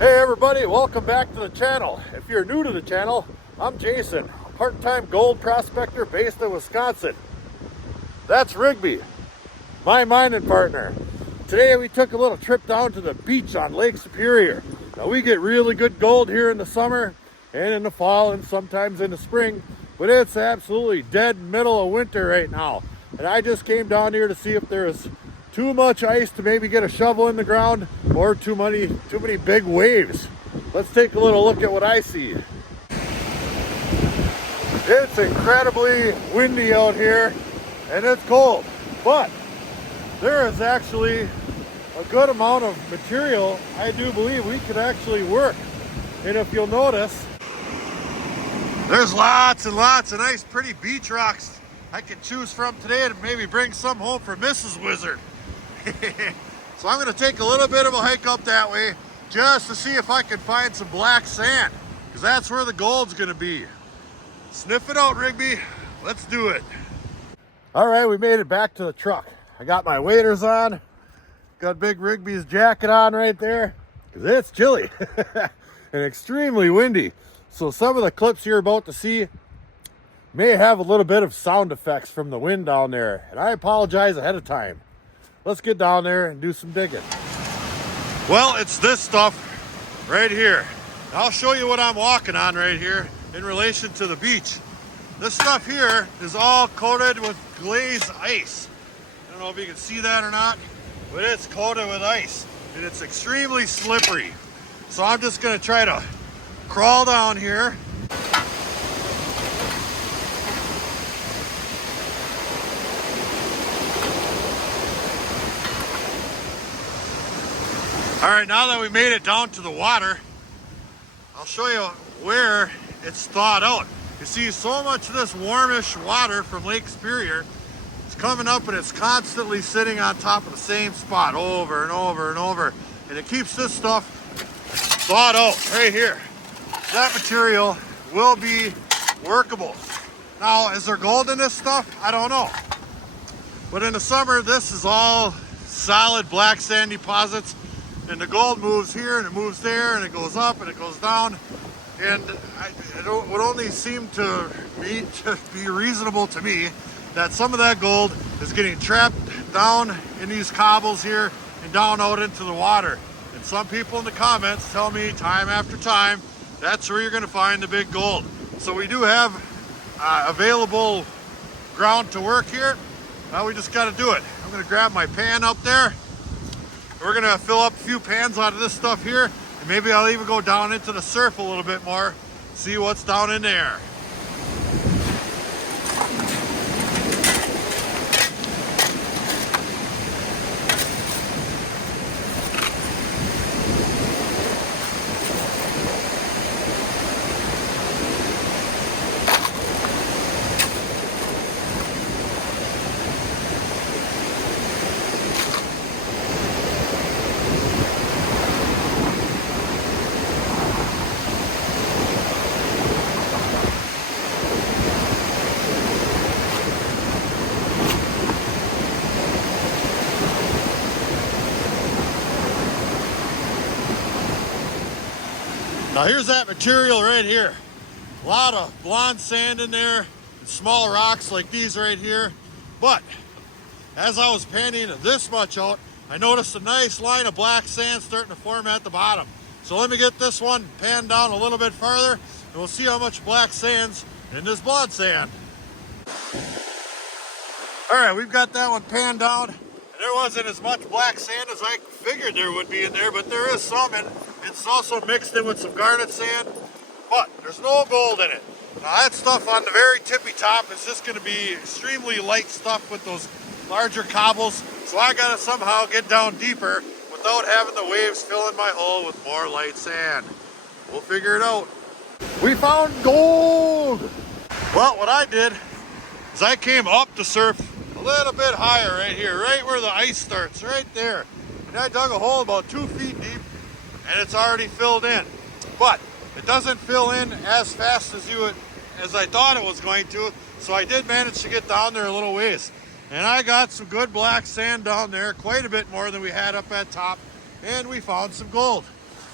Hey everybody, welcome back to the channel. If you're new to the channel, I'm Jason, a part-time gold prospector based in Wisconsin. That's Rigby, my mining partner. Today we took a little trip down to the beach on Lake Superior. Now we get really good gold here in the summer and in the fall and sometimes in the spring, but it's absolutely dead middle of winter right now. And I just came down here to see if there is too much ice to maybe get a shovel in the ground or too many big waves. Let's take a little look at what I see. It's incredibly windy out here and it's cold, but there is actually a good amount of material I do believe we could actually work. And if you'll notice, there's lots and lots of nice pretty beach rocks I can choose from today and maybe bring some home for Mrs. Wizard. So I'm going to take a little bit of a hike up that way just to see if I can find some black sand, because that's where the gold's going to be. Sniff it out, Rigby. Let's do it. All right, we made it back to the truck. I got my waders on, got big Rigby's jacket on right there because it's chilly and extremely windy. So some of the clips you're about to see may have a little bit of sound effects from the wind down there, and I apologize ahead of time. Let's get down there and do some digging. Well, it's this stuff right here. I'll show you what I'm walking on right here in relation to the beach. This stuff here is all coated with glazed ice. I don't know if you can see that or not, but it's coated with ice and it's extremely slippery. So I'm just gonna try to crawl down here. All right, now that we made it down to the water, I'll show you where it's thawed out. You see, so much of this warmish water from Lake Superior is coming up and it's constantly sitting on top of the same spot over and over and over. And it keeps this stuff thawed out right here. That material will be workable. Now, is there gold in this stuff? I don't know. But in the summer, this is all solid black sand deposits. And the gold moves here and it moves there and it goes up and it goes down. And it would only seem to be reasonable to me that some of that gold is getting trapped down in these cobbles here and down out into the water. And some people in the comments tell me time after time, that's where you're gonna find the big gold. So we do have available ground to work here. Now we just gotta do it. I'm gonna grab my pan up there. We're gonna fill up a few pans out of this stuff here, and maybe I'll even go down into the surf a little bit more, see what's down in there. Now here's that material right here. A lot of blonde sand in there, and small rocks like these right here. But as I was panning this much out, I noticed a nice line of black sand starting to form at the bottom. So let me get this one panned down a little bit farther, and we'll see how much black sand's in this blonde sand. All right, we've got that one panned down. There wasn't as much black sand as I figured there would be in there, but there is some, and it's also mixed in with some garnet sand, but there's no gold in it. Now that stuff on the very tippy top is just gonna be extremely light stuff with those larger cobbles, so I gotta somehow get down deeper without having the waves fill in my hole with more light sand. We'll figure it out. We found gold! Well, what I did is I came up the surf a little bit higher right here, right where the ice starts, right there. And I dug a hole about 2 feet deep and it's already filled in. But it doesn't fill in as fast as I thought it was going to, so I did manage to get down there a little ways. And I got some good black sand down there, quite a bit more than we had up at top, and we found some gold.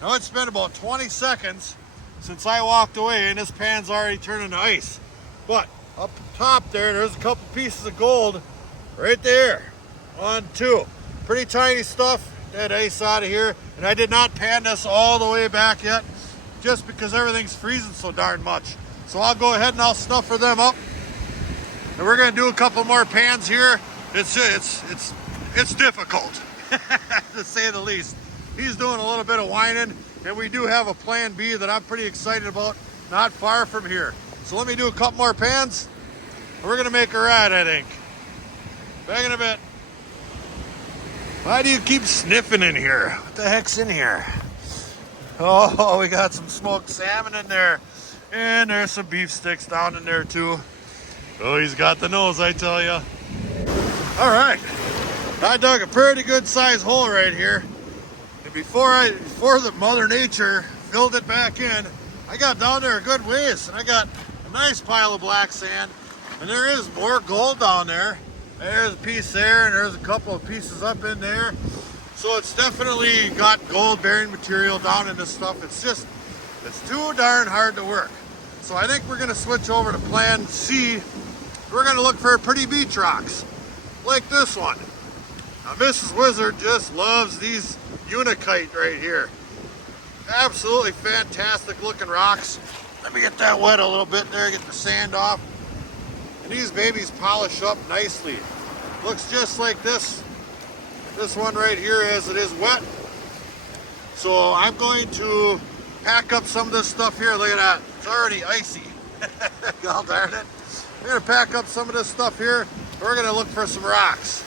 Now it's been about 20 seconds since I walked away and this pan's already turning to ice. But up top there's a couple pieces of gold right there. 1, 2. Pretty tiny stuff. That ice out of here. And I did not pan this all the way back yet, just because everything's freezing so darn much. So I'll go ahead and I'll snuffer them up. And we're gonna do a couple more pans here. It's difficult, to say the least. He's doing a little bit of whining, and we do have a plan B that I'm pretty excited about, not far from here. So let me do a couple more pans, and we're gonna make a ride, I think. Back in a bit. Why do you keep sniffing in here? What the heck's in here? Oh, we got some smoked salmon in there. And there's some beef sticks down in there too. Oh, he's got the nose, I tell you. All right, I dug a pretty good sized hole right here. And before the Mother Nature filled it back in, I got down there a good ways and I got a nice pile of black sand. And there is more gold down there. There's a piece there and there's a couple of pieces up in there. So it's definitely got gold bearing material down in this stuff. It's too darn hard to work. So I think we're gonna switch over to plan C. We're gonna look for pretty beach rocks, like this one. Now Mrs. Wizard just loves these unikite right here. Absolutely fantastic looking rocks. Let me get that wet a little bit there, get the sand off. And these babies polish up nicely. Looks just like this one right here as it is wet. So I'm going to pack up some of this stuff here. Look at that, it's already icy. God darn it. We're gonna pack up some of this stuff here. We're gonna look for some rocks.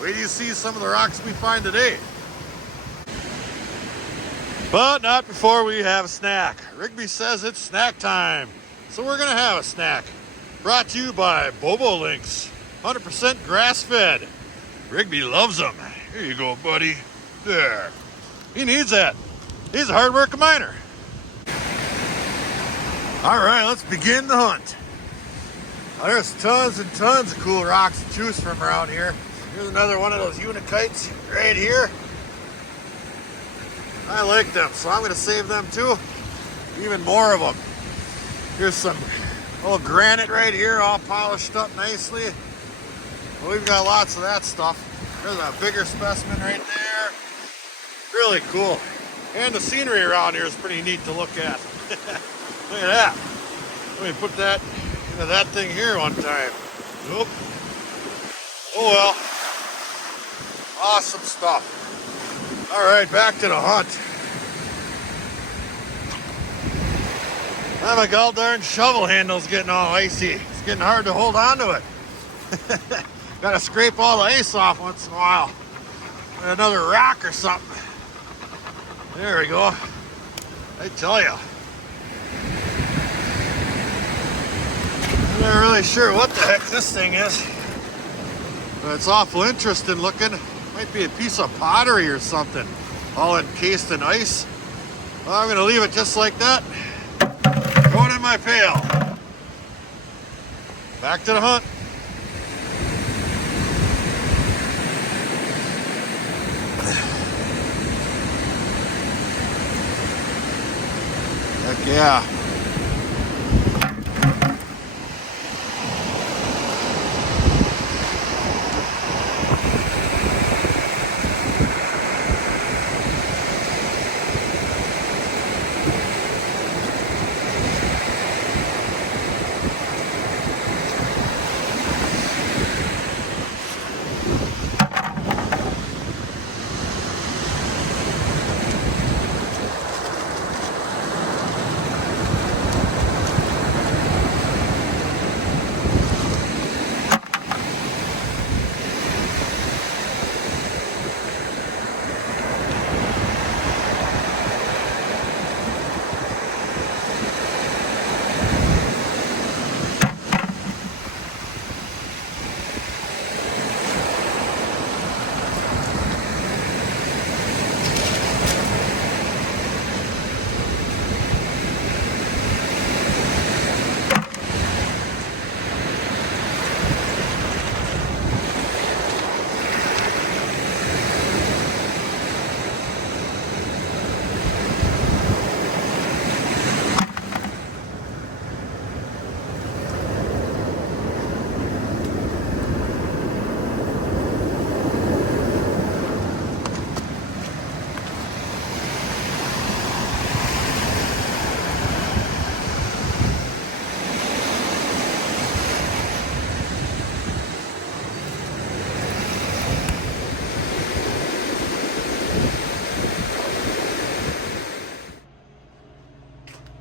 Wait till you see some of the rocks we find today. But not before we have a snack. Rigby says it's snack time. So we're gonna have a snack. Brought to you by Bobo Links. 100% grass-fed. Rigby loves them. Here you go, buddy. There. He needs that. He's a hard-working miner. All right, let's begin the hunt. Now, there's tons and tons of cool rocks to choose from around here. Here's another one of those unikites right here. I like them, so I'm gonna save them too. Even more of them. Here's some old granite right here, all polished up nicely. Well, we've got lots of that stuff. There's a bigger specimen right there. Really cool. And the scenery around here is pretty neat to look at. Look at that. Let me put that into that thing here one time. Nope. Oh well. Awesome stuff. All right, back to the hunt. Now my god darn shovel handle's getting all icy. It's getting hard to hold on to it. Gotta scrape all the ice off once in a while. Another rock or something. There we go. I tell you. I'm not really sure what the heck this thing is. But it's awful interesting looking. Might be a piece of pottery or something. All encased in ice. Well, I'm gonna leave it just like that. Throw it in my pail. Back to the hunt. Heck yeah.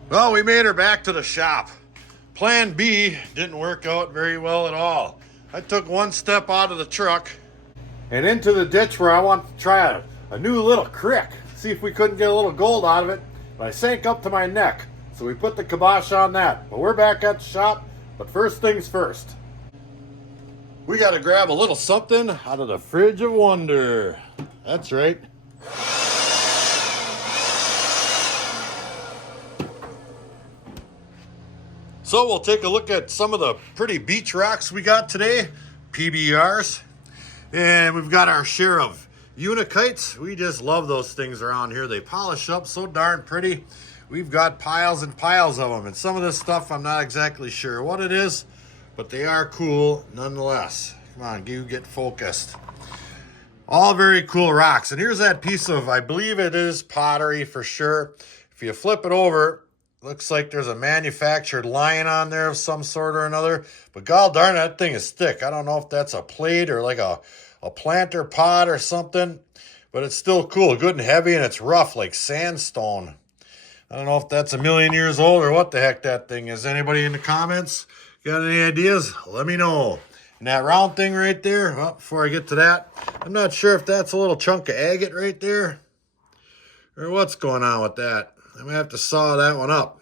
Well, we made her back to the shop. Plan B didn't work out very well at all. I took one step out of the truck and into the ditch where I wanted to try a new little crick. See if we couldn't get a little gold out of it. But I sank up to my neck. So we put the kibosh on that. But we're back at the shop. But first things first. We got to grab a little something out of the fridge of wonder. That's right. So we'll take a look at some of the pretty beach rocks we got today, PBRs. And we've got our share of unikites. We just love those things around here. They polish up so darn pretty. We've got piles and piles of them. And some of this stuff I'm not exactly sure what it is, but they are cool nonetheless. Come on, you get focused. All very cool rocks. And here's that piece of, I believe it is pottery for sure. If you flip it over, looks like there's a manufactured line on there of some sort or another. But god darn it, that thing is thick. I don't know if that's a plate or like a planter pot or something. But it's still cool, good and heavy, and it's rough like sandstone. I don't know if that's 1,000,000 years old or what the heck that thing is. Anybody in the comments got any ideas? Let me know. And that round thing right there, well, before I get to that, I'm not sure if that's a little chunk of agate right there or what's going on with that. I'm going to have to saw that one up.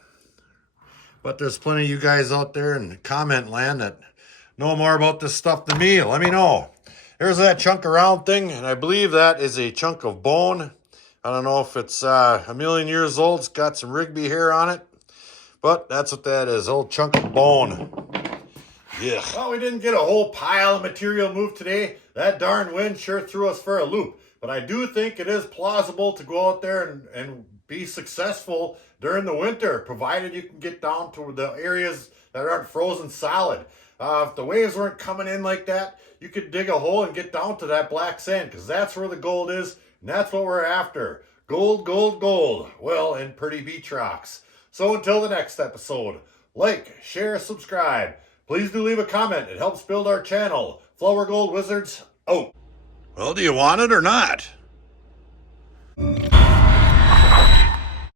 But there's plenty of you guys out there in comment land that know more about this stuff than me. Let me know. There's that chunk of round thing, and I believe that is a chunk of bone. I don't know if it's 1,000,000 years old. It's got some Rigby hair on it. But that's what that is, old chunk of bone. Yeah. Well, we didn't get a whole pile of material moved today. That darn wind sure threw us for a loop. But I do think it is plausible to go out there and be successful during the winter, provided you can get down to the areas that aren't frozen solid. If the waves weren't coming in like that, you could dig a hole and get down to that black sand, because that's where the gold is, and that's what we're after. Gold, gold, gold. Well, and pretty beach rocks. So until the next episode, like, share, subscribe. Please do leave a comment. It helps build our channel. Flourgoldwizards, out. Well, do you want it or not?